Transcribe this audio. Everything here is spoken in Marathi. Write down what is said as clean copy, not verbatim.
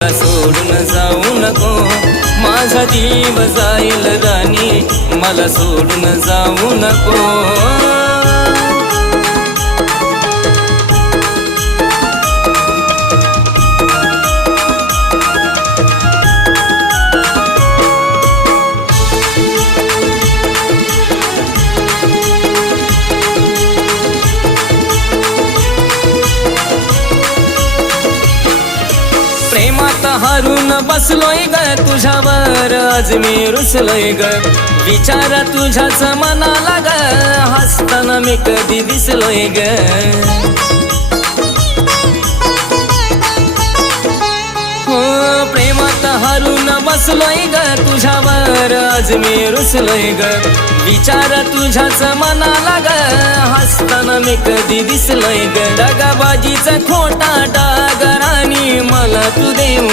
सोडून जाऊ नको, माझा जीव जाईल राणी, मला सोडून जाऊ नको. प्रेमात हरून बसलोय ग तुझ्यावर, आज मी रुसलोय ग. विचार तुझ्याच मनाला ग, हसताना मी कधी दिसलोय ग. हो प्रेमात हरून बसलोय ग तुझ्यावर, आज मी रुसलोय ग. विचार तुझ्याच मनाला ग, हसताना मी कधी दिसलोय ग. दगाबाजीचा खोटा डागरानी मला तू देऊ